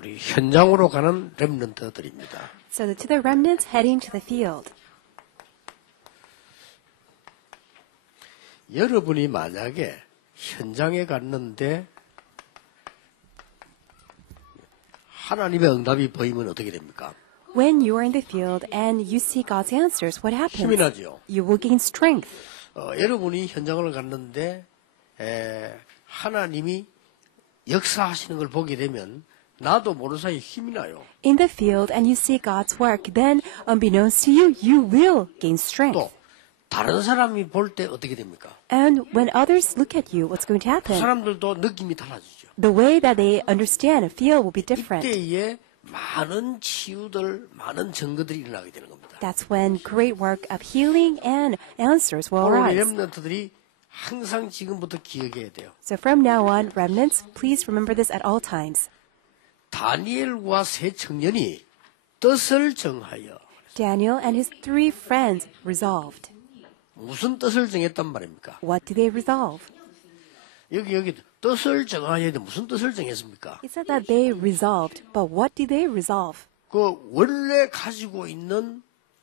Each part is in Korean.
우리 현장으로 가는 렘넌트들입니다. So to the remnants heading to the field. 여러분이 만약에 현장에 갔는데 하나님의 응답이 보이면 어떻게 됩니까? When you are in the field and you see God's answers, what 힘이 happens? 나죠. You will gain strength. 여러분이 현장을 갔는데 하나님이 역사하시는 걸 보게 되면 나도 모르는 사이에 힘이 나요. In the field and you see God's work, then unbeknownst to you, you will gain strength. 또 다른 사람이 볼 때 어떻게 됩니까? And when others look at you, what's going to 그 happen? 사람들도 느낌이 달라지죠. The way that they understand and feel will be different. 이때에 많은 치유들, 많은 증거들이 일어나게 되는 겁니다. That's when great work of healing and answers will 오늘 arise. 렘넌트들이 항상 지금부터 기억해야 돼요. So from now on, remnants, please remember this at all times. 다니엘과 세 청년이 뜻을 정하여 Daniel and his 3 friends resolved. 무슨 뜻을 정했단 말입니까? What did they resolve? 여기 뜻을 정하여 무슨 뜻을 정했습니까? It said that they resolved, but what did they resolve? 그 원래 가지고 있는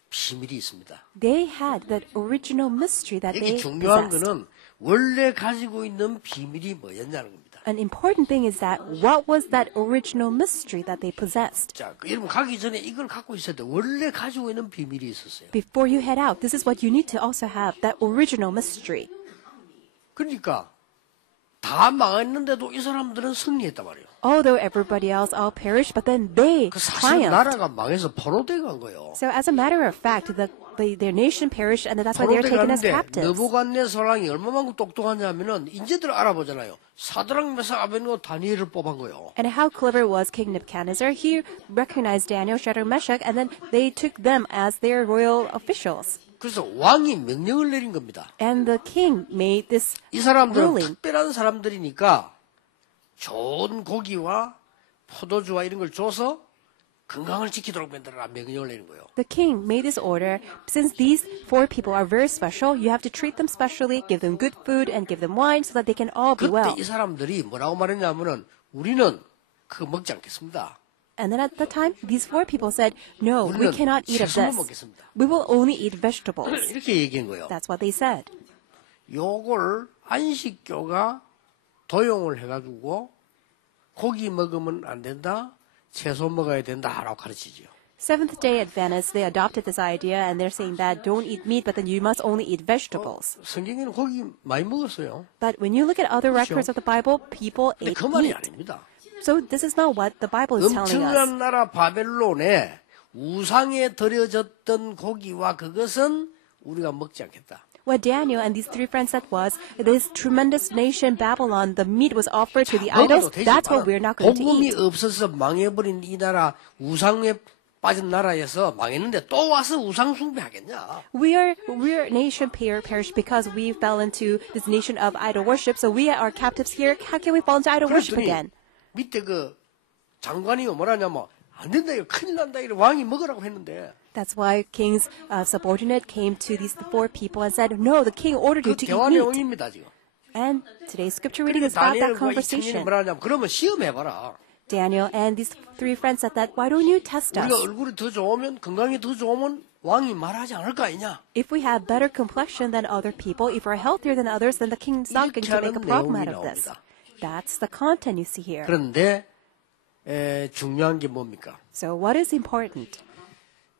비밀이 있습니다. They had that original mystery that 여기 they 중요한 possessed. 거는 원래 가지고 있는 비밀이 뭐였냐는 겁니다. An important thing is that what was that original mystery that they possessed? 자, 여러분 가기 전에 이걸 갖고 있어야 돼. 원래 가지고 있는 비밀이 있었어요. Before you head out, this is what you need to also have, that original mystery. 그러니까 다 망했는데도 이 사람들은 승리했단 말이에요. Although everybody else all perished, but then they 그 사실 triumphed. 나라가 망해서 포로돼 간 거예요. So as a matter of fact, their nation perished, and that's why they were 포로돼 taken as 갔는데 captives. 느부갓네살왕이 얼마만큼 똑똑하냐면은 인재들 알아보잖아요. 사드락 메삭 아벤노고 다니엘을 뽑은 거예요. And how clever was King Nebuchadnezzar? He recognized Daniel, Shadrach, Meshach, and then they took them as their royal officials. 그래서 왕이 명령을 내린 겁니다. And the king made this 이 사람들은 ruling. 특별한 사람들이니까 좋은 고기와 포도주와 이런 걸 줘서 건강을 지키도록 만들어라 명령을 내린 거예요. The king made this order. Since these 4 people are very special, you have to treat them specially, give them good food, and give them wine so that they can all be 그때 well. 이 사람들이 뭐라고 말했냐면은 우리는 그거 먹지 않겠습니다. And then at the time, these 4 people said, no, we 우리는 cannot eat of 채소만 this. 먹겠습니다. We will only eat vegetables. 이렇게 얘기한 거예요. That's what they said. 요걸 안식교가 도용을 해가지고 고기 먹으면 안 된다, 채소 먹어야 된다라고 가르치죠. Seventh Day Adventists, they adopted this idea and they're saying that don't eat meat, but then you must only eat vegetables. 성경에는 고기 많이 먹었어요. But when you look at other records of the Bible, people 근데 ate 그 말이 meat. 아닙니다. So this is not what the Bible is telling us. 엄청난 나라 바벨론에 우상에 드려졌던 고기와 그것은 우리가 먹지 않겠다. What Daniel and these 3 friends said was, this tremendous nation Babylon, the meat was offered to the idols. 먹어도 That's what we're 되지만 not going to 복음이 eat. 없어서 망해버린 이 나라 우상에 빠진 나라에서 망했는데 또 와서 우상 숭배하겠냐? We're a nation perished because we fell into this nation of idol worship. So we are captives here. How can we fall into idol worship 그랬더니 again? 밑에 그 장관이 뭐라냐면 안 된다 이거 큰일 난다 이거 왕이 먹으라고 했는데 That's why king's subordinate came to these 4 people and said, no, the king ordered 그 you to eat 대화 meat. 내용입니다 지금. And today's scripture reading is about 다니엘과 이 that 청년이 conversation. 뭐라냐면 그러면 시험해봐라. Daniel and these 3 friends said that, why don't you test 우리가 us? 얼굴이 더 좋으면 건강이 더 좋으면 왕이 말하지 않을 거 아니냐? If we have better complexion than other people, if we're healthier than others, then the king's not going to make a problem out of this. That's the content you see here. 그런데 중요한 게 뭡니까? So what is important?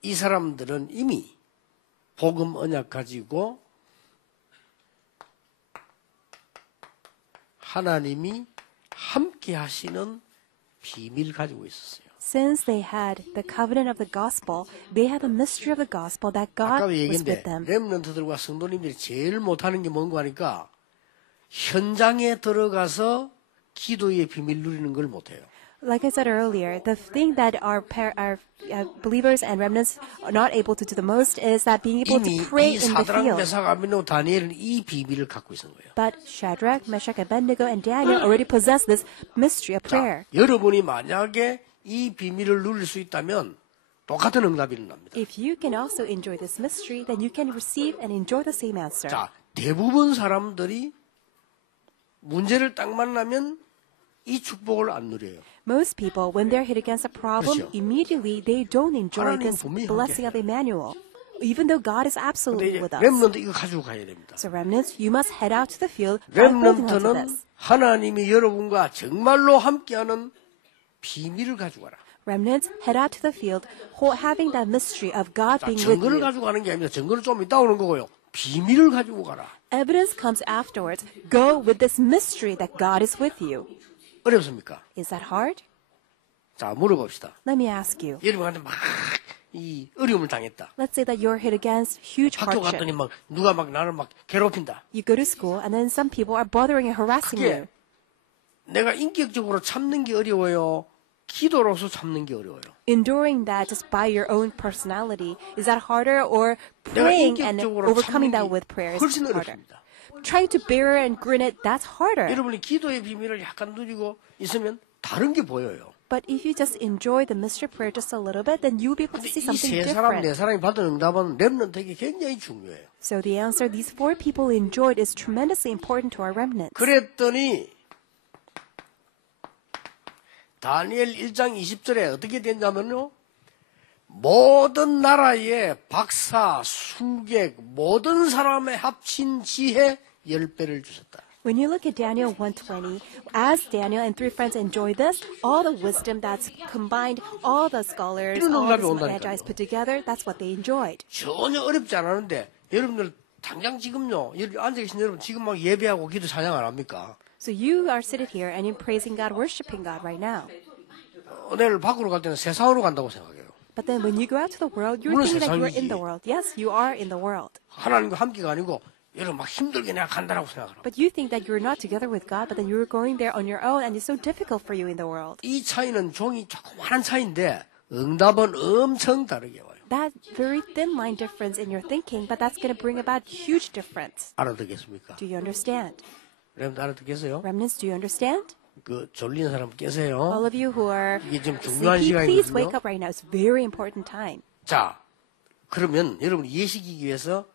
이 사람들은 이미 복음 언약 가지고 하나님이 함께 하시는 비밀 가지고 있었어요. Since they had the covenant of the gospel, they had the mystery of the gospel that God 아까도 was 얘기했는데 with them. 렘넌트들과 성도님들이 제일 못하는 게 뭔가 하니까 현장에 들어가서 기도의 비밀 누리는 걸 못해요. Like I said earlier, the thing that our believers and remnants are not able to do the most is that being able 이미 to pray 이 in the 사드락 field. 메삭 아벤노고 다니엘은 이 비밀을 갖고 있는 거예요. But Shadrach, Meshach, Abednego, and Daniel already possess this mystery of prayer. 자, 여러분이 만약에 이 비밀을 누릴 수 있다면 똑같은 응답이 일어납니다. If you can also enjoy this mystery, then you can receive and enjoy the same answer. 자, 대부분 사람들이 문제를 딱 만나면 이 축복을 안 누려요. Most people, when they're hit against a problem, 그렇죠. immediately they don't enjoy 하나님 this 분명히 blessing of Emmanuel, even though God is 근데 absolutely 이제 with us. 렘넌트 이거 가지고 가야 됩니다. So remnants, you must head out to the field by holding on to 렘넌트는 this. 하나님이 여러분과 정말로 함께하는 비밀을 가지고 가라. Remnants, head out to the field, having that mystery of God 자, being with 증거를 you. 가지고 가는 게 아닙니다. 증거는 좀 이따 오는 거고요. 비밀을 가지고 가라. Evidence comes afterwards. Go with this mystery that God is with you. 어렵습니까? Is that hard? 자, 물어봅시다. Let me ask you. 여러분한테 막 이 어려움을 당했다. Let's say that you're hit against huge 학교 hardship. 갔더니 막 누가 막 나를 막 괴롭힌다. You go to school and then some people are bothering and harassing you. 그게 내가 인격적으로 참는 게 어려워요. 기도로서 참는 게 어려워요. Enduring that just by your own personality, is that harder, or 내가 praying and 인격적으로 overcoming 참는 that 게 with prayer is 훨씬 harder? 어렵습니다. Trying to bear and grin it, that's harder. 여러분이 기도의 비밀을 약간 누리고 있으면 다른 게 보여요. But if you just enjoy the mystery prayer just a little bit, then you'll be able to 근데 see 이 something 세 사람, 네 different. 사람이 받은 응답은 렘넌트에게 굉장히 중요해요. So the answer these 4 people enjoyed is tremendously important to our remnants. 그랬더니 다니엘 1장 20절에 어떻게 됐냐면요. 모든 나라의 박사, 술객, 모든 사람의 합친 지혜 10배를 주셨다. When you look at Daniel 1:20, as Daniel and 3 friends enjoy this, all the wisdom that's combined, all the scholars, 이런 all 응답이 the 온다니까요. magi's put together, that's what they enjoyed. 전혀 어렵지 않았는데 여러분들 당장 지금요. 여기 앉아 계신 여러분 지금 막 예배하고 기도 찬양 안 합니까? So you are sitting here and you're praising God, worshiping God right now. 내일 밖으로 갈 때는 세상으로 간다고 생각해요. But then when you go out to the world, you're 물론 thinking that you're in 세상이지. the world. Yes, you are in the world. 하나님과 함께가 아니고 여러분 막 힘들게 내가 간다라고 생각하라. But you think that you're not together with God, but then you're going there on your own and it's so difficult for you in the world. 이 차이는 종이 조그마한 차이인데 응답은 엄청 다르게 와요. That very thin line difference in your thinking, but that's going to bring about huge difference. 알아듣겠습니까? Do you understand? 여러분 알아듣겠어요? Remnants, do you understand? 그 졸린 사람 깨세요. All of you who are 이게 좀 중요한 sleepy, please 시간이거든요. wake up right now. It's very important time. 자, 그러면 여러분 이해시키기 위해서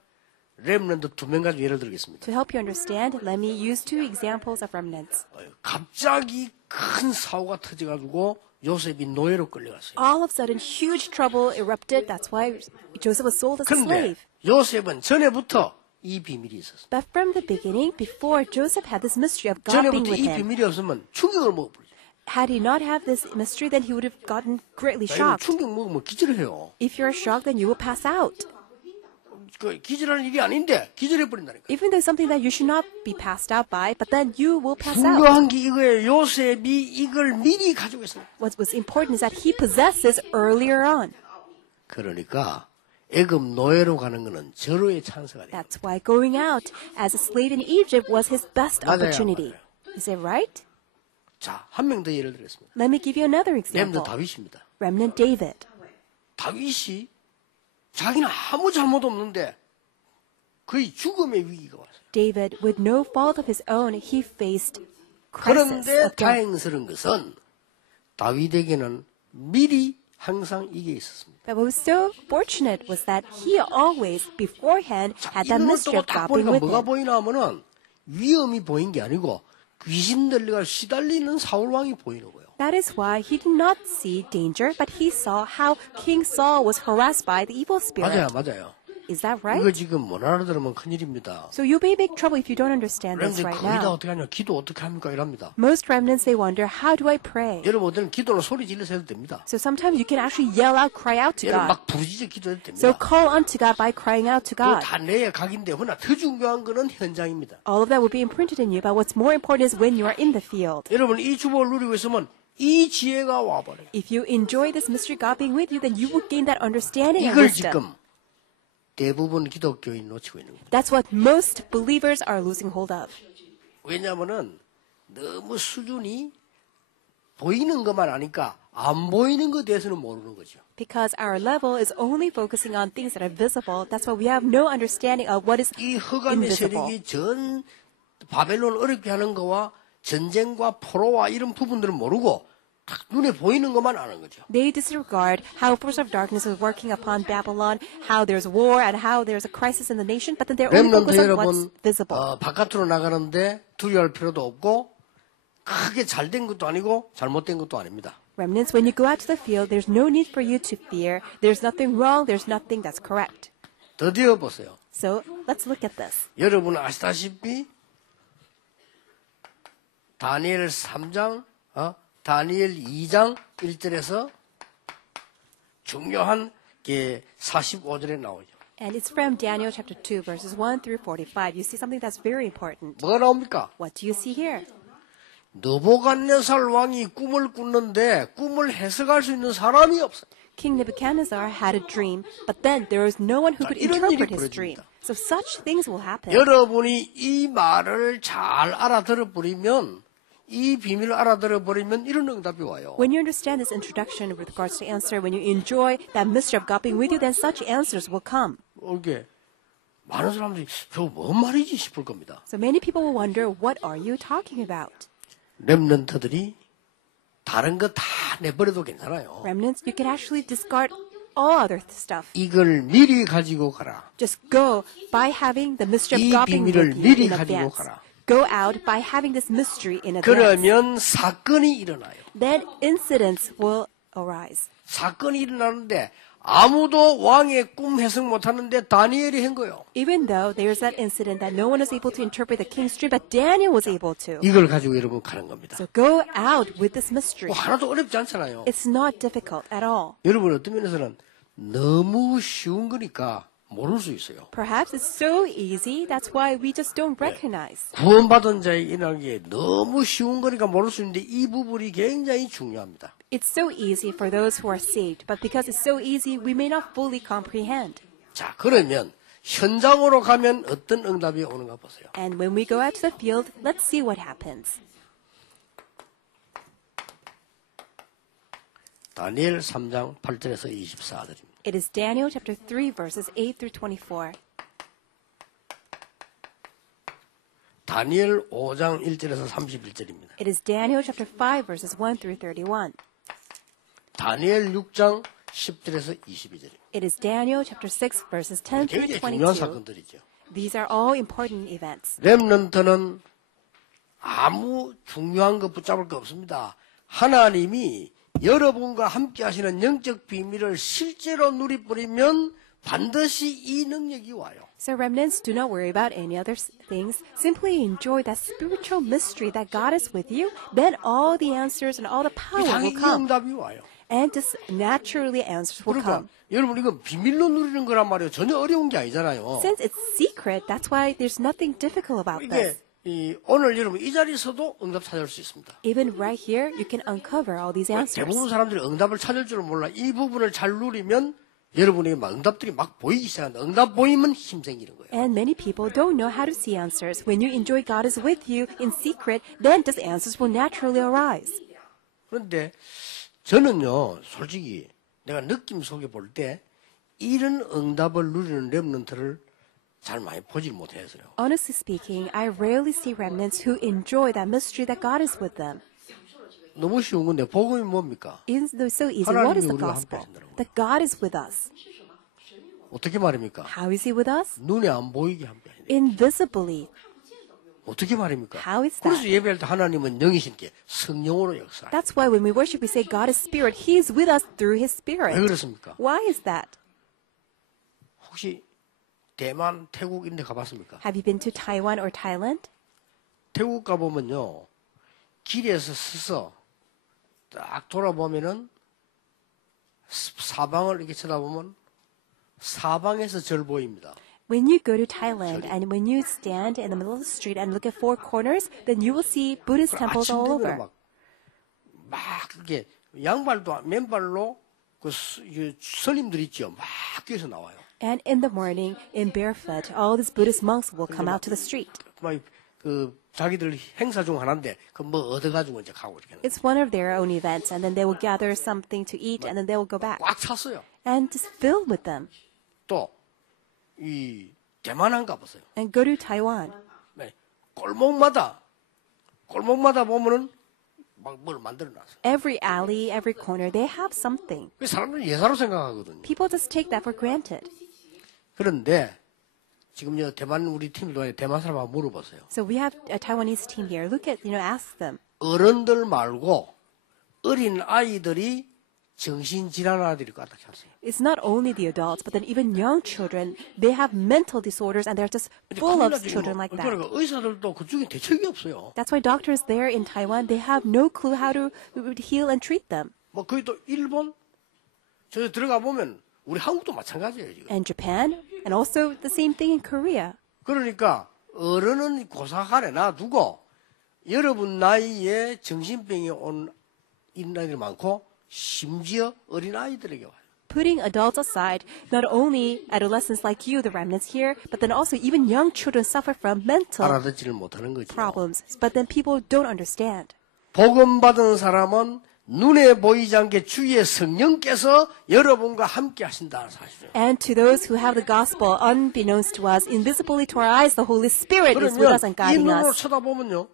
렘넌트 2명 가지고 예를 들겠습니다. To help you understand, let me use 2 examples of remnants. 갑자기 큰 사고가 터져가지고 요셉이 노예로 끌려갔어요. All of a sudden, huge trouble erupted. That's why Joseph was sold as a 그런데 slave. 요셉은 전에부터 이 비밀이 있었어요. But from the beginning, before Joseph had this mystery of God being 전에부터 with 이 him, 비밀이 없으면 충격을 먹어버리죠. had he not had this mystery, then he would have gotten greatly 이거 shocked. 충격 먹으면 기절을 해요. If you're shocked, then you will pass out. 그 기절하는 일이 아닌데 기절해버린다니까. Even though it's something that you should not be passed out by, but then you will pass out. 중요한 게 이거예요. 요셉이 이걸 미리 가지고 있어요. What was important is that he possessed this earlier on. 그러니까 애굽 노예로 가는 거는 절호의 찬스가 돼요. That's why going out as a slave in Egypt was his best 맞아요, opportunity. 맞아요. Is it right? 자, 한 명 더 예를 들겠습니다. Let me give you another 렘넌트 example. 다윗입니다. Remnant David. 다윗이 자기는 아무 잘못 없는데 거의 죽음의 위기가 왔어요. David, with no fault of his own, he faced crisis 그런데 of death. 다행스러운 것은 다윗에게는 미리 항상 이게 있었습니다. But what was so fortunate was that he always, beforehand, had that 이걸 mystery 또 of 딱 God being 보니까 with 뭐가 him. 보이나 하면은 위험이 보인 게 아니고 귀신 들려가 시달리는 사울 왕이 보이는 거예요. That is why he did not see danger, but he saw how King Saul was harassed by the evil spirit. 맞아요. Is that 이거 right? 지금 못 알아들으면 큰일입니다. So you'll be in big trouble if you don't understand this 렘들 right 거의 다 now. 어떻게 하냐, 기도 어떻게 합니까 이랍니다. Most remnants, they wonder, how do I pray? 여러분들은 기도로 소리 질러서 해도 됩니다. So sometimes you can actually yell out, cry out to 여러분 God. 막 부르짖어 기도해도 So 됩니다. call unto God by crying out to God. 그다 내의 각인데 그러나 더 중요한 거는 현장입니다. All of that will be imprinted in you, but what's more important is when you are in the field. 여러분 이 주복을 누리고 있으면 이 지혜가 와버려요. If you enjoy this mystery God being with you, then you will gain that understanding and 이걸 wisdom. 지금 대부분 기독교인 놓치고 있는 겁니다. That's what most believers are losing hold of. 왜냐하면은 너무 수준이 보이는 것만 아니까 안 보이는 것에 대해서는 모르는 거죠. Because our level is only focusing on things that are visible, that's why we have no understanding of what is 이 흑암의 invisible. 세력이 전 바벨론 어렵게 하는 거와 전쟁과 포로와 이런 부분들을 모르고 딱 눈에 보이는 것만 아는 거죠. They disregard how force of darkness is working upon Babylon, how there's war, and how there's a crisis in the nation, but then they're only 렘넌트 focused on what's 여러분 visible. 바깥으로 나가는데 두려워할 필요도 없고 크게 잘된 것도 아니고 잘못된 것도 아닙니다. Remnants, when you go out to the field, there's no need for you to fear. There's nothing wrong. There's nothing that's correct. 드디어 보세요. So let's look at this. 여러분 아시다시피 다니엘 3장, 다니엘 2장 1절에서 중요한 게 45절에 나오죠. And it's from Daniel chapter 2, verses 1 through 45. You see something that's very important. 뭐가 나옵니까? What do you see here? 느부갓네살 왕이 꿈을 꾸는데 꿈을 해석할 수 있는 사람이 없어요. King Nebuchadnezzar had a dream, but then there was no one who could 이런 interpret 일이 his dream. 벌어집니다. So such things will happen. 여러분이 이 말을 잘 알아들어 버리면 이 비밀을 알아들어 버리면 이런 응답이 와요. When you understand this introduction with regards to answer, when you enjoy that mystery of God being with you, then such answers will come. 이게 많은 사람들이 저거 뭔 말이지 싶을 겁니다. So many people will wonder, what are you talking about? 렘넌트들이 다른 거 다 내버려도 괜찮아요. Remnants, you can actually discard all other stuff. 이걸 미리 가지고 가라. Just go by having the mystery 이 of God being 비밀을 with you 미리 in 가지고 advance. 가라. Go out by having this mystery in advance. 그러면 사건이 일어나요. Then incidents will arise. 사건이 일어나는데 아무도 왕의 꿈 해석 못하는데 다니엘이 한 거예요. Even though there's that incident that no one was able to interpret the king's dream, but Daniel was able to. 이걸 가지고 여러분 가는 겁니다. So go out with this mystery. 뭐 하나도 어렵지 않잖아요. It's not difficult at all. 여러분 어떤 면에서는 너무 쉬운 거니까 모를 수 있어요. Perhaps it's so easy, that's why we just don't recognize. 구원받은 자의 일하기에 너무 쉬운 거니까 모를 수 있는데 이 부분이 굉장히 중요합니다. It's so easy for those who are saved, but because it's so easy, we may not fully comprehend. 자, 그러면 현장으로 가면 어떤 응답이 오는가 보세요. And when we go out to the field, let's see what happens. 다니엘 3장 8절에서 24절입니다. It is Daniel chapter 3, verses 8 through 24. 다니엘 5장 1절에서 31절입니다. It is Daniel chapter 5, verses 1 through 31. 다니엘 6장 10절에서 22절입니다. It is Daniel chapter 6, verses 10 through 굉장히 중요한 22. 사건들이죠. These are all important events. 렘넌트는 아무 중요한 거 붙잡을 거 없습니다. 하나님이 여러분과 함께 하시는 영적 비밀을 실제로 누리버리면 반드시 이 능력이 와요. So remnants, do not worry about any other things. Simply enjoy that spiritual mystery that God is with you. Then all the answers and all the power 당연히 will 이 come. 응답이 와요. And just naturally answers will 그러니까 come. 여러분 이거 비밀로 누리는 거란 말이에요. 전혀 어려운 게 아니잖아요. Since it's secret, that's why there's nothing difficult about 이게 this. 오늘 여러분 이 자리에서도 응답 찾을 수 있습니다. Even right here, you can uncover all these answers. 대부분 사람들이 응답을 찾을 줄은 몰라. 이 부분을 잘 누리면 여러분에게 막 응답들이 막 보이기 시작한다. 응답 보이면 힘 생기는 거예요. And many people don't know how to see answers. When you enjoy God is with you in secret, then these answers will naturally arise. 그런데 저는요, 솔직히 내가 느낌 속에 볼 때 이런 응답을 누리는 렘넌트를 잘 많이 보질 못해서요. Honestly speaking, I rarely see remnants who enjoy that mystery that God is with them. 너무 쉬운 건데 복음이 뭡니까? Isn't it so easy? What is 하나님이 the 우리와 gospel? 함께 하신다는 That God is with us. 어떻게 말입니까? How is He with us? 눈에 안 보이게 함께 하시네. Invisibly. 어떻게 말입니까? How is 그래서 that? 예배할 때 하나님은 영이신께 성령으로 역사해요. That's why when we worship, we say God is spirit. He is with us through His 왜 spirit. 그렇습니까? Why is that? 혹시 대만, 태국 이런 데 가봤습니까? Have you been to Taiwan or Thailand? 태국 가보면요, 길에서 서서 딱 돌아보면은 사방을 이렇게 쳐다보면 사방에서 절 보입니다. When you go to Thailand and when you stand in the middle of the street and look at four corners, then you will see Buddhist temples 아침 all 되면 over. 막 이렇게 양발도 맨발로 그 스님들 있죠. 막 뛰어서 나와요. And in the morning, in barefoot, all these Buddhist monks will come out to the street. 막 그 자기들 행사 중 하나인데 그 뭐 얻어가지고 이제 가고 이렇게 It's one of their own events, and then they will gather something to eat, and then they will go back. 꽉 찼어요. And just fill with them. 또 이 대만한 가보세요. And go to Taiwan. 네. 골목마다 보면은 막 뭘 만들어놨어요. Every alley, every corner, they have something. 그 사람들은 예사로 생각하거든요. People just take that for granted. 그런데 지금 대만 우리 팀도 대만 사람하고 물어보세요. So we have a Taiwanese team here. Look at, ask them. 어른들 말고 어린 아이들이 정신질환 아들이 까딱 찼어요. It's not only the adults, but then even young children, they have mental disorders and they're just full of children like that. 그러니까 의사들도 그중에 대책이 없어요. That's why doctors there in Taiwan, they have no clue how to heal and treat them. 뭐 거기 또 일본 저기 들어가 보면 우리 한국도 마찬가지예요 지금. And Japan, and also the same thing in Korea. 그러니까 어른은 고사간에 놔두고 여러분 나이에 정신병이 온 인간들이 많고 심지어 어린 아이들에게 와요. Putting adults aside, not only adolescents like you, the remnants here, but then also even young children suffer from mental 알아듣지를 못하는 거죠. problems. But then people don't understand. 복음 받은 사람은 눈에 보이지 않게 주의 성령께서 여러분과 함께 하신다는 사실이에요. And to those who have the gospel unbeknownst to us, invisibly to our eyes, the Holy Spirit is with 그러면 us and 이 guiding 눈으로 us. 쳐다보면요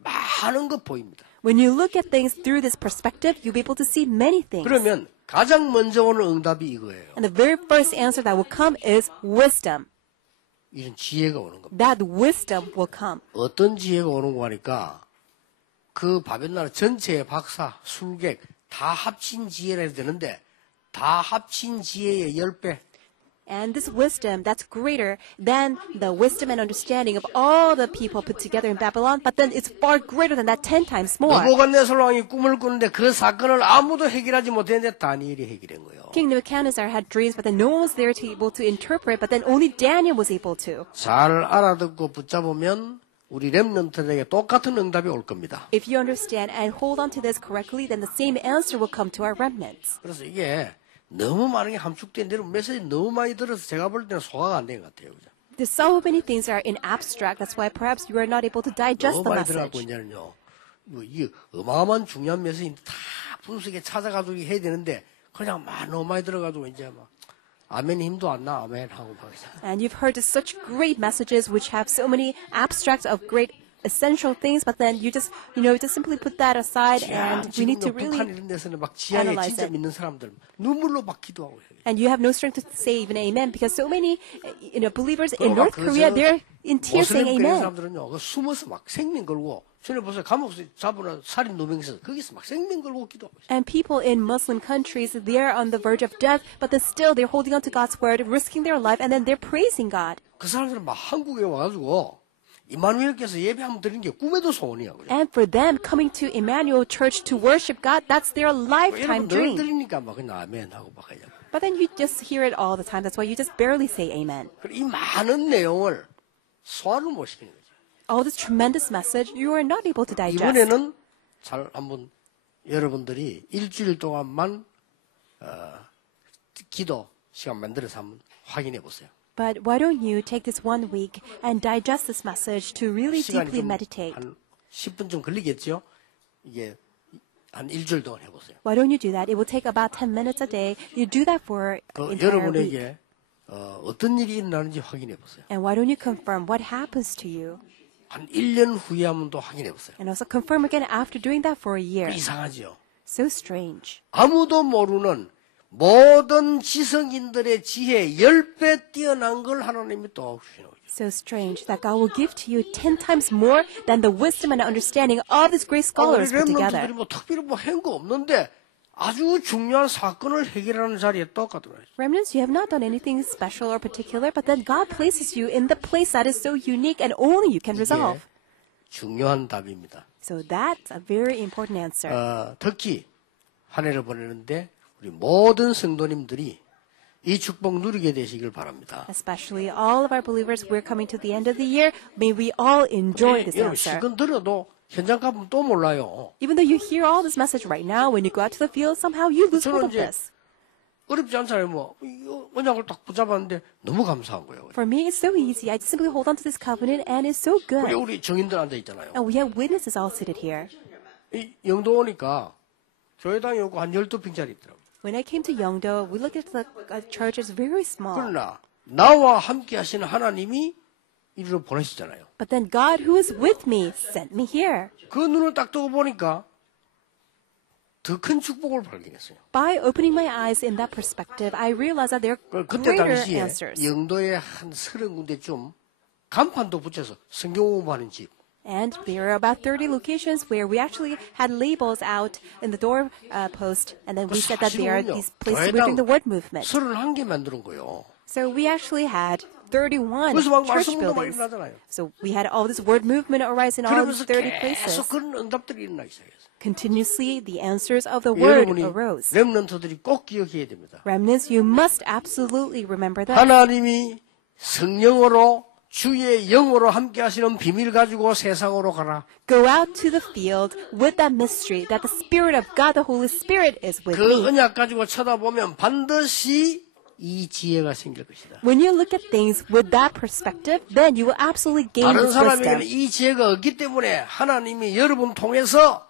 많은 것 보입니다. When you look at things through this perspective, you'll be able to see many things. 그러면 가장 먼저 오는 응답이 이거예요. And the very first answer that will come is wisdom. 이런 지혜가 오는 겁니다. That wisdom will come. 어떤 지혜가 오는 거 하니까 그 바벨나라 전체의 박사, 술객 다 합친 지혜라 해도 되는데 다 합친 지혜의 10배. And this wisdom, that's greater than the wisdom and understanding of all the people put together in Babylon, but then it's far greater than that 10 times more. 느부갓네살 왕이 꿈을 꾸는데 그 사건을 아무도 해결하지 못했는데 다니엘이 해결한 거예요. King Nebuchadnezzar had dreams, but then no one was there to be able to interpret, but then only Daniel was able to. 잘 알아듣고 붙잡으면 우리 렘넌트들에게 똑같은 응답이 올 겁니다. If you understand and hold on to this correctly, then the same answer will come to our remnants. 그래서 이게 너무 많은 게 함축된 대로 메시지 너무 많이 들어서 제가 볼 때는 소화가 안 된 것 같아요. 그죠? There's so many things that are in abstract. That's why perhaps you are not able to digest 너무 the 많이 들어가고 message. 이제는요. 이게 어마어마한 중요한 메시지인데 다 분석에 찾아가지고 해야 되는데 그냥 너무 많이 들어가지고 이제 막 아멘 힘도 안 나. 아멘 하고 막 이제. And you've heard such great messages which have so many abstracts of great essential things, but then you just simply put that aside and we need to 북한 really, 이런 데서는 막 지하에 analyze 진짜 it. 믿는 사람들 눈물로 막 기도하고 해요. and you have no strength to say even amen because so many, believers in 그러니까 North Korea, they're in tears saying 모슬림 amen. 사람들은요, 그 숨어서 막 생명 걸고, 전에 보세요, 감옥에서 잡으나 살인 노병 있어서 거기서 막 생명 걸고 기도하고 있어요. And people in Muslim countries, they're on the verge of death, but then still they're holding on to God's word, risking their life, and then they're praising God. 그 사람들은 막 한국에 와가지고 이마누엘께서 예배 한번 드리는 게 꿈에도 소원이야. 그래. And for them, coming to Emmanuel Church to worship God, that's their 여러분 lifetime 늘 dream. 들으니까 막 그냥 아멘 하고 막 그냥. But then you just hear it all the time. That's why you just barely say amen. 이 많은 내용을 소화를 못 시키는 거죠. All this tremendous message, you are not able to digest. 이번에는 잘 한번 여러분들이 일주일 동안만 기도 시간 만들어서 한번 확인해 보세요. But why don't you take this 1 week and digest this message to really 시간이 deeply 좀 meditate? 한 10분 좀 걸리겠죠? 이게 한 일주일 동안 해보세요. Why don't you do that? It will take about 10 minutes a day. You do that for 그 an entire week. 여러분에게 어떤 일이 일어나는지 확인해 보세요. And why don't you confirm what happens to you? 한 1년 후에 한번 또 확인해 보세요. And also confirm again after doing that for a year. 이상하죠? So strange. 아무도 모르는 모든 지성인들의 지혜 10배 뛰어난 걸 하나님이 또 주시는 거죠. So strange that God will give to you 10 times more than the wisdom and understanding of these great scholars put together. 렘넌트들이 뭐 특별히 뭐 한 거 없는데 아주 중요한 사건을 해결하는 자리에 똑같더라고요. Remnants, you have not done anything special or particular, but then God places you in the place that is so unique and only you can resolve. 중요한 답입니다. So that's a very important answer. 특히 한 해를 보내는데 우리 모든 성도님들이 이 축복 누리게 되시길 바랍니다. Especially all of our believers, we're coming to the end of the year. May we all enjoy this 여러분 answer. 시간 들어도 현장 가면 또 몰라요. Even though you hear all this message right now, when you go out to the field, somehow you lose 저는 hold of 이제 this. 어렵지 않잖아요. 뭐 언약을 딱 붙잡았는데 너무 감사한 거예요. For me, it's so easy. I just simply hold on to this covenant, and it's so good. 우리 정인들 앉아 있잖아요. And we have witnesses all seated here. 이 영도 오니까 교회당이 오고 한 12평짜리 있더라고요. When I came to Yeongdo, we looked at the church. It's very small. 그러나 나와 함께 하시는 하나님이 이리로 보내시잖아요. But then God, who is with me, sent me here. 그 눈을 딱 뜨고 보니까 더 큰 축복을 발견했어요. By opening my eyes in that perspective, I realized that there are 그때 greater 당시에 answers. 영도에 한 30군데쯤 간판도 붙여서 성경 공부하는 집. And there are about 30 locations where we actually had labels out in the door post, and then we said that there are these places we're doing the word movement. 31개 만드는 거예요. So we actually had 31 그래서 막 church 말씀 운동이 buildings. 일어나잖아요. So we had all this word movement arise in all 그러면서 these 30 places. 계속 그런 응답들이 일어나기 시작했어요. Continuously, the answers of the word 여러분이 arose. 렘넌트들이 꼭 기억해야 됩니다. Remnants, you must absolutely remember that. 하나님이 성령으로 주의 영으로 함께 하시는 비밀 가지고 세상으로 가라. Go out to the field with that mystery that the Spirit of God, the Holy Spirit, is with 그 me. 언약 가지고 쳐다보면 반드시 이 지혜가 생길 것이다. When you look at things with that perspective, then you will absolutely gain 다른 this wisdom. 사람에게는 이 지혜가 없기 때문에 하나님이 여러분 통해서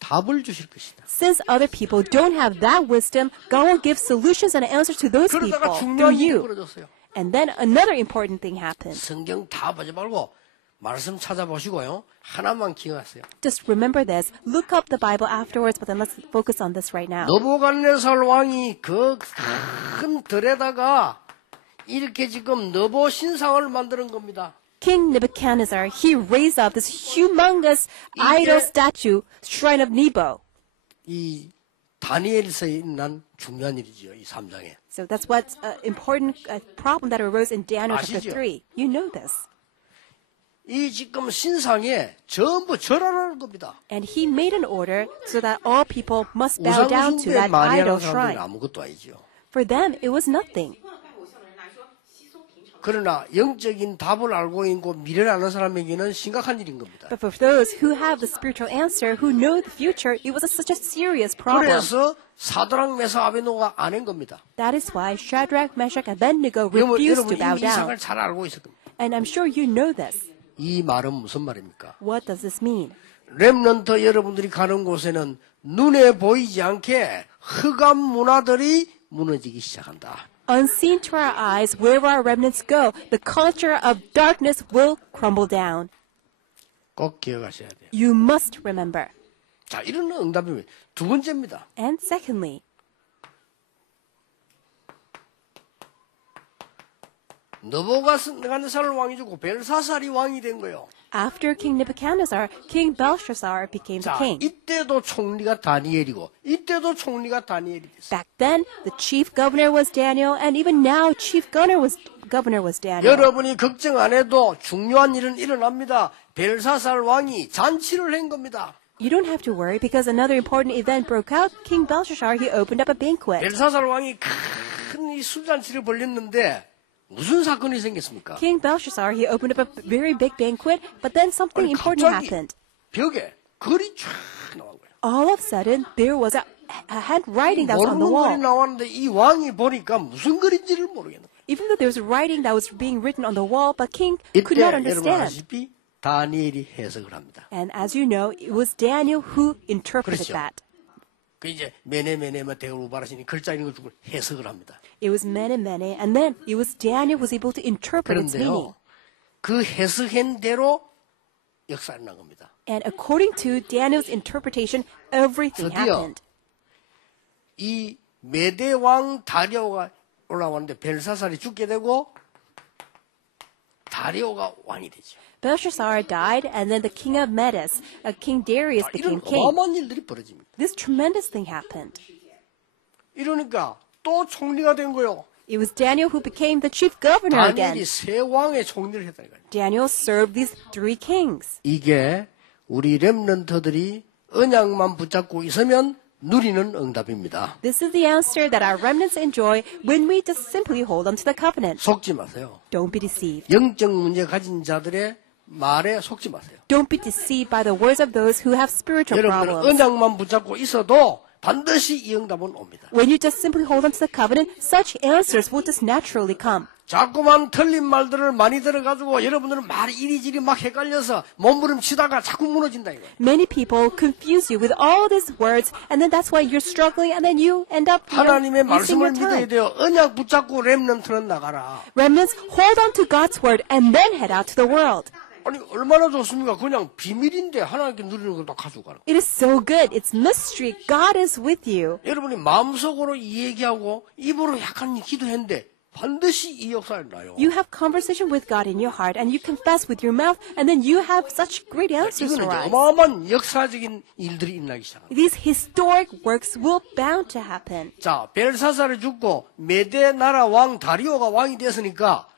답을 주실 것이다. Since other people don't have that wisdom, God will give solutions and answers to those 그러다가 people 중요한 through 일이 you. 벌어졌어요. And then another important thing happened. 성경 다 보지 말고 말씀 찾아보시고요. 하나만 기억하세요. Just remember this. Look up the Bible afterwards, but then let's focus on this right now. 느부갓네살 왕이 그 큰 들에다가 이렇게 지금 느보 신상을 만드는 겁니다. King Nebuchadnezzar, he raised up this humongous idol statue, shrine of Nebo. 이 다니엘서에 있는 중요한 일이지요. 이 3장에. So that's what important problem that arose in Daniel chapter 아시죠? 3. You know this. 이 지금 신상에 전부 절하라는 겁니다. And he made an order so that all people must bow down to 우상숭배 that 많이 idol 하는 사람들은 shrine. 아무것도 아니죠. For them, it was nothing. 그러나 영적인 답을 알고 있고 미래를 아는 사람에게는 심각한 일인 겁니다. But for those who have the spiritual answer, who know the future, it was such a serious problem. 그래서 사드락 메사 아베노가 안 한 겁니다. That is why Shadrach, Meshach, and Abednego 여러분 refused to bow 이 이상을 down. 잘 알고 있을 겁니다. And I'm sure you know this. 이 말은 무슨 말입니까? What does this mean? 렘넌트 여러분들이 가는 곳에는 눈에 보이지 않게 흑암 문화들이 무너지기 시작한다. Unseen to our eyes, wherever our remnants go, the culture of darkness will crumble down. 꼭 기억하셔야 돼요. You must remember. 자, 이런 응답입니다. 두 번째입니다. And secondly, 느부갓네살 왕이 죽고 벨사살이 왕이 된 거예요. after King Nebuchadnezzar, King Belshazzar became the 자, king. 이때도 총리가 다니엘이고 이때도 총리가 다니엘이 됐어요. Back then, the chief governor was Daniel, and even now, chief governor was Daniel. 여러분이 걱정 안 해도 중요한 일은 일어납니다. 벨사살 왕이 잔치를 한 겁니다. You don't have to worry because another important event broke out. King Belshazzar, he opened up a banquet. 벨사살 왕이 큰 이 술잔치를 벌였는데 무슨 사건이 생겼습니까? King Belshazzar, he opened up a very big banquet, but then something 아니, important 갑자기 happened. 벽에 글이 쫙 나온 거예요. All of a sudden, there was a handwriting that was on the 모르는 글이 wall. 나왔는데 이 왕이 보니까 무슨 글인지를 모르겠는 거예요. Even though there was writing that was being written on the wall, but king could 이때 not 여러분 understand. 아시다시피 다니엘이 해석을 합니다. And as you know, it was Daniel who interpreted 그렇죠. that. 그 이제 메네메네마 대우바라시니 글자 있는 걸 주고 해석을 합니다. It was mene, and then it was Daniel who was able to interpret its 그런데요, meaning. 그 해석한 대로 역사가 난 겁니다. And according to Daniel's interpretation, everything 드디어 happened. 이 메대 왕 다리오가 올라왔는데 벨사살이 죽게 되고 다리오가 왕이 되죠. Belshazzar died, and then the king of Medes, King Darius, 이런 became king. 어마어마한 일들이 벌어집니다. This tremendous thing happened. 이러니까 또 총리가 된 거요. It was Daniel who became the chief governor again. 다니엘이 세 왕의 총리를 했다니까요. Daniel served these three kings. 이게 우리 렘넌트들이 언약만 붙잡고 있으면 누리는 응답입니다. This is the answer that our remnants enjoy when we just simply hold on to the covenant. 속지 마세요. Don't be deceived. 영적 문제 가진 자들의 말에 속지 마세요. Don't be deceived by the words of those who have spiritual 여러분들은 problems. 언약만 붙잡고 있어도 반드시 이 응답은 옵니다. When you just simply hold on to the covenant, such answers will just naturally come. 자꾸만 틀린 말들을 많이 들어가지고 여러분들은 말이 이리저리 막 헷갈려서 몸부림치다가 자꾸 무너진다 이거예요. Many people confuse you with all these words, and then that's why you're struggling, and then you end up 하나님의 wasting 말씀을 your 믿어야 time. 돼요. 언약 붙잡고 렘넌트는 나가라. Remnants, hold on to God's word, and then head out to the world. 아니 얼마나 좋습니까? 그냥 비밀인데 하나님께 누리는 걸 다 가지고 가는 거예요. It is so good. It's mystery. God is with you. 여러분이 마음속으로 이 얘기하고 입으로 약간 기도했는데 반드시 이 역사가 일어나요. You have conversation with God in your heart, and you confess with your mouth, and then you have such great answers 이거는 이제 arise. 어마어마한 역사적인 일들이 일어나기 시작합니다. These historic works will bound to happen. 자, 벨사살이 죽고 메데 나라 왕 다리오가 왕이 됐으니까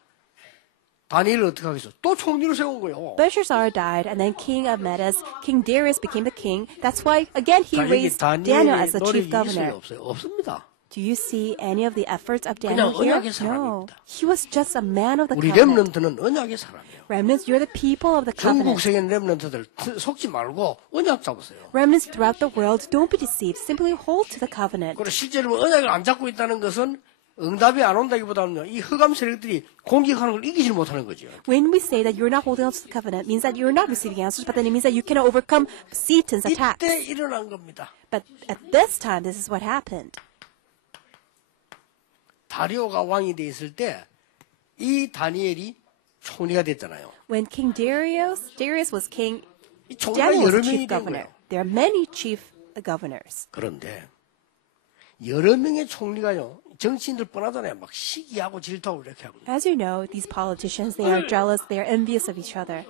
다니엘을 어떻게 하겠어? 또 총리를 세운 거예요. Belshazzar died, and then King of Medes, King Darius became the king. That's why, again, he 자, 여기 raised Daniel as 다니엘의 the chief 노력이 있어요? governor. 없어요? 없습니다. Do you see any of the efforts of Daniel 그냥 here? 언약의 No. 사람입니다. He was just a man of the 우리 covenant. 렘넌트는 언약의 사람이에요. Remnants, you're the people of the 전국 covenant. 세계 렘넌트들 속지 말고 언약 잡으세요. Remnants throughout the world, don't be deceived. Simply hold to the covenant. 그리고 실제로 언약을 안 잡고 있다는 것은 응답이 안 온다기보다는요, 이 흑암 세력들이 공격하는 걸 이기질 못하는 거죠. When we say that you're not holding on to the covenant, means that you're not receiving answers, but then it means that you cannot overcome Satan's attacks. 이때 일어난 겁니다. But at this time, this is what happened. 다리오가 왕이 돼 있을 때 이 다니엘이 총리가 됐잖아요. When King Darius was king, 이 총리가 Daniel was 여러 the 명이 chief 된 governor. 거예요. There are many chief governors. 그런데 여러 명의 총리가요, 정치인들 뻔하잖아요. 막 시기하고 질투하고 이렇게 하고. As you know, these politicians, they are jealous, they are envious of each other.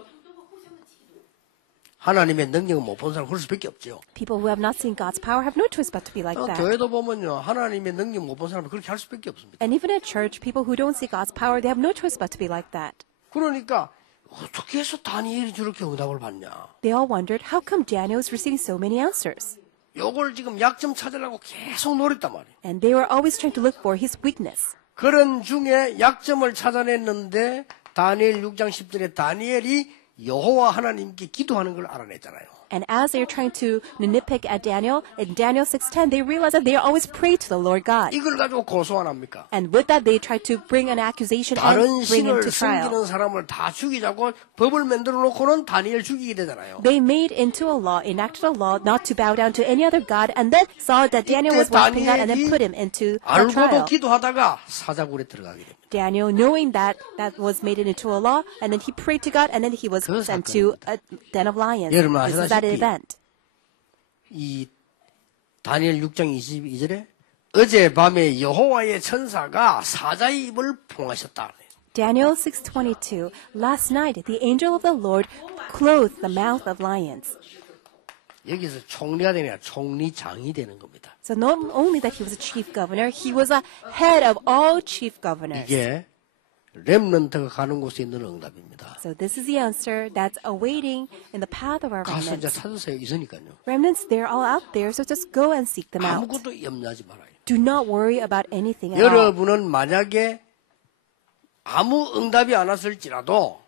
하나님의 능력을 못 본 사람 그럴 수밖에 없죠. People who have not seen God's power have no choice but to be like that. 교회도 보면요, 하나님의 능력 못 본 사람은 그렇게 할 수밖에 없습니다. And even at church, people who don't see God's power, they have no choice but to be like that. 그러니까 어떻게 해서 다니엘이 저렇게 응답을 받냐? They all wondered, how come Daniel is receiving so many answers? 요걸 지금 약점 찾으려고 계속 노렸단 말이에요. And they were always trying to look for his weakness. 그런 중에 약점을 찾아냈는데 다니엘 6장 10절에 다니엘이 여호와 하나님께 기도하는 걸 알아냈잖아요. And as they're trying to nitpick at Daniel, in Daniel 6:10, they realize that they always pray to the Lord God. 이걸 가지고 고소 안 합니까? And with that, they try to bring an accusation 다른 and bring him 신을 to trial. 섬기는 사람을 다 죽이자고 법을 만들어 놓고는 다니엘 죽이게 되잖아요. They made into a law, enacted a law not to bow down to any other god, and then saw that Daniel was worshiping God, and then put him into a 알고도 trial. 기도하다가 사자굴에 들어가게 됩니다. Daniel, knowing that that was made it into a law, and then he prayed to God, and then he was 그 sent to a den of lions. 여러분 This is that 아시다시피 event. 이 다니엘 6장 22절에 어젯밤에 여호와의 천사가 사자의 입을 봉하셨다. Daniel 6:22. Last night, the angel of the Lord clothed the mouth of lions. 여기서 총리가 되냐 총리장이 되는 겁니다. So not only that he was a chief governor, he was a head of all chief governors. 이게 렘넌트가 가는 곳에 있는 응답입니다. So this is the answer that's awaiting in the path of our 가서 이제 remnants. 찾으세요. 있으니까요. Remnants, they're all out there, so just go and seek them out. 아무것도 염려하지 말아요. Do not worry about anything at all. 여러분은 만약에 아무 응답이 안 왔을지라도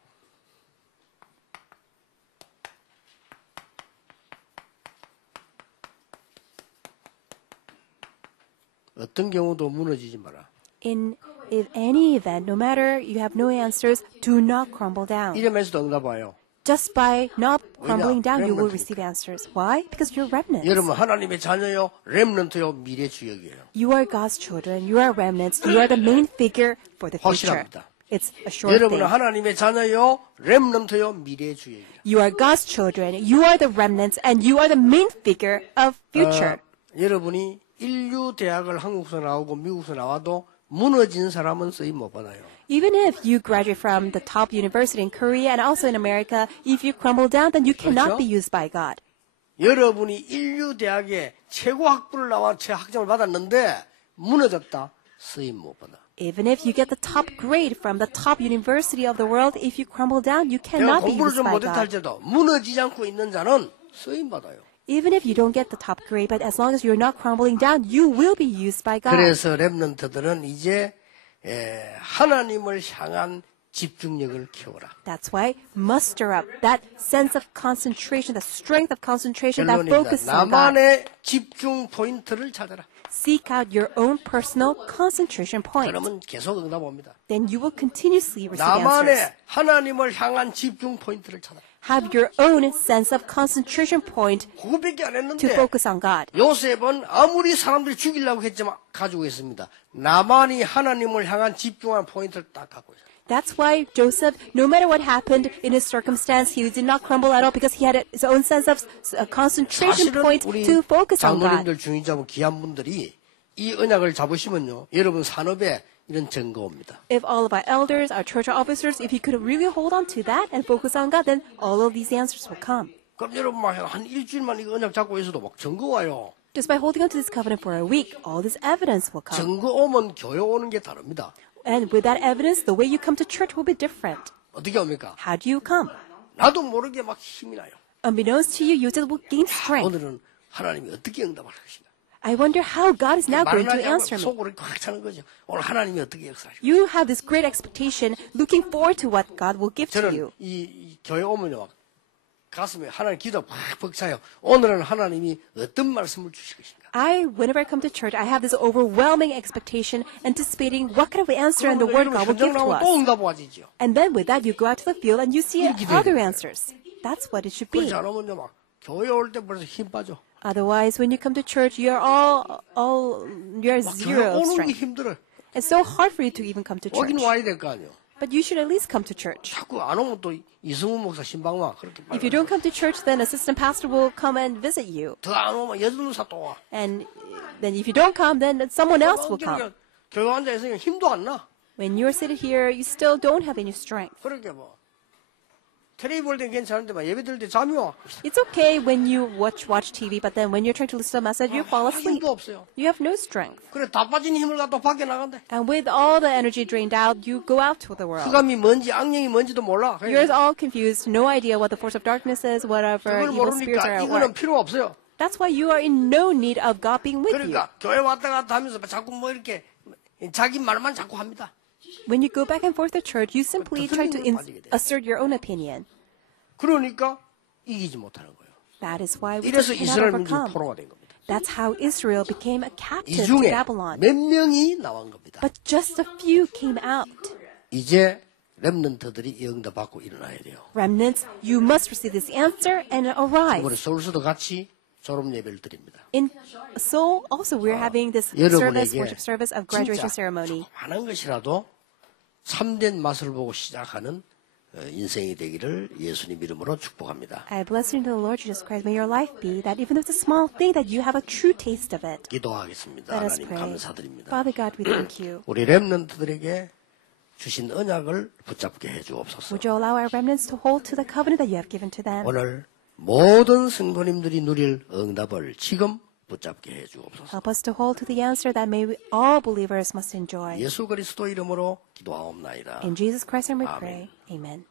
어떤 경우도 무너지지 마라. In any event, no matter you have no answers, do not crumble down. 이러면서도 응답 와요. Just by not crumbling down, you will remnant. receive answers. Why? Because you're remnants. 여러분 하나님의 자녀요, 렘넌트요, 미래 주역이에요. You are God's children. You are remnants. You are the main figure for the future. 확실합니다. It's a sure 여러분은 thing. 하나님의 자녀요, 렘넌트요, 미래 주역이에요. You are God's children. You are the remnants, and you are the main figure of future. 여러분이 인류 대학을 한국에서 나오고 미국에서 나와도 무너진 사람은 쓰임 못 받아요. Even if you graduate from the top university in Korea and also in America, if you crumble down, then you cannot 그렇죠? be used by God. 여러분이 인류 대학에 최고 학부를 나와 학점을 받았는데 무너졌다. 쓰임 못 받아. Even if you get the top grade from the top university of the world, if you crumble down, you 내가 cannot be 공부를 used 좀 by 못했다 God. 할지라도 무너지지 않고 있는 자는 쓰임 받아요. Even if you don't get the top grade, but as long as you're not crumbling down, you will be used by God. 그래서 렘넌트들은 이제 하나님을 향한 집중력을 키워라. That's why muster up that sense of concentration, the strength of concentration that 결론입니다. focuses on God. 나만의 집중 포인트를 찾아라. Seek out your own personal concentration point. 그러면 계속 응답 옵니다. Then you will continuously receive answers. 나만의 하나님을 향한 집중 포인트를 찾아라. Have your own sense of concentration point 그거밖에 안 to 했는데 focus on God. 요셉은 아무리 사람들이 죽이려고 했지만 가지고 있습니다. 나만이 하나님을 향한 집중한 포인트를 딱 갖고 있어요. That's why Joseph, no matter what happened in his circumstance, he did not crumble at all because he had his own sense of concentration 사실은 point 우리 to focus on God. 장로님들 중위자분 귀한 분들이 이 언약을 잡으시면요. 여러분 산업에 이런 증거입니다. If all of our elders, our church officers, if you could really hold on to that and focus on God, then all of these answers will come. 그럼 여러분 막 한 일주일만 이거 언약 잡고 있어도 막 증거 와요. Just by holding on to this covenant for a week, all this evidence will come. 증거 오면 교회 오는 게 다릅니다. And with that evidence, the way you come to church will be different. 어떻게 옵니까? How do you come? 나도 모르게 막 힘이 나요. Unbeknownst to you, you just will gain strength. 오늘은 하나님이 어떻게 응답할 것인가. I wonder how God is now going to 말하지 않고 answer me. 속으로 꽉 차는 거죠. 오늘 하나님이 어떻게 역사하실까. You have this great expectation, looking forward to what God will give to 저는 you. 이 교회 오면요 막 가슴에 하나님 기도가 팍 벅차요. 오늘은 하나님이 어떤 말씀을 주실 것인가. Whenever I come to church, I have this overwhelming expectation, anticipating what kind of answer and the word God will give to 또 us. 응답 와지죠. And then with that, you go out to the field and you see 이렇게 돼야 other 돼요. answers. That's what it should be. 그렇지 않으면요 막 교회 올 때 벌써 힘 빠져. Otherwise, when you come to church, you're you're 막 교회 zero of 오는 게 strength. 힘들어. It's so hard for you to even come to 오긴 church. 와야 될 거 아니에요. But you should at least come to church. 자꾸 안 오면 또 이승훈 목사 신방와 그렇게 If you don't come to church, then assistant pastor will come and visit you. 더 안 오면 여전사 또 와. And then if you don't come, then someone else will come. 교회 앉아 있으면 힘도 안 나. When you're sitting here, you still don't have any strength. 그렇게 뭐 텔레비 볼 땐 괜찮은데 막 예배 드릴 때 잠이 와. It's okay when you watch TV, but then when you're trying to listen to a message, you fall asleep. 힘도 없어요. You have no strength. 그래 다 빠진 힘을 갖다 밖에 나간대. And with all the energy drained out, you go out to the world. 흑암이 뭔지 악령이 뭔지도 몰라. You're all confused, no idea what the force of darkness is, whatever 그걸 evil spirits are 모르니까 at 이거는 work. 필요 없어요. That's why you are in no need of God being with you. 그러니까 교회 왔다 갔다 하면서 자꾸 뭐 이렇게 자기 말만 자꾸 합니다. When you go back and forth to church, you simply try to assert your own opinion. 그러니까 이기지 못하는 거예요. That is why we 이래서 just 이스라엘 cannot 민족이 overcome. 포로가 된 겁니다. That's how Israel became a 이 captive to 중에 Babylon. 몇 명이 나온 겁니다. But just a few came out. 이제 렘넌트들이 이 응답 받고 일어나야 돼요. Remnants, you must receive this answer and 이번에 arise. 서울서도 같이 졸업 예배를 드립니다. In Seoul, also we're having this 여러분에게 worship service of graduation 진짜 ceremony. 많은 것이라도 참된 맛을 보고 시작하는 인생이 되기를 예수님 이름으로 축복합니다. I bless you in the Lord Jesus Christ. May your life be that even if it's a small thing, that you have a true taste of it. 기도하겠습니다. Let us 하나님 pray. 감사드립니다. Father God, we thank you. 우리 렘넌트들에게 주신 언약을 붙잡게 해주옵소서. Would you allow our remnants to hold to the covenant that you have given to them? 오늘 모든 성도님들이 누릴 응답을 지금 붙잡게 해주옵소서. Help us to hold to the answer that all believers must enjoy. 예수 그리스도 이름으로 기도하옵나이다. In Jesus Christ's name we pray. Amen.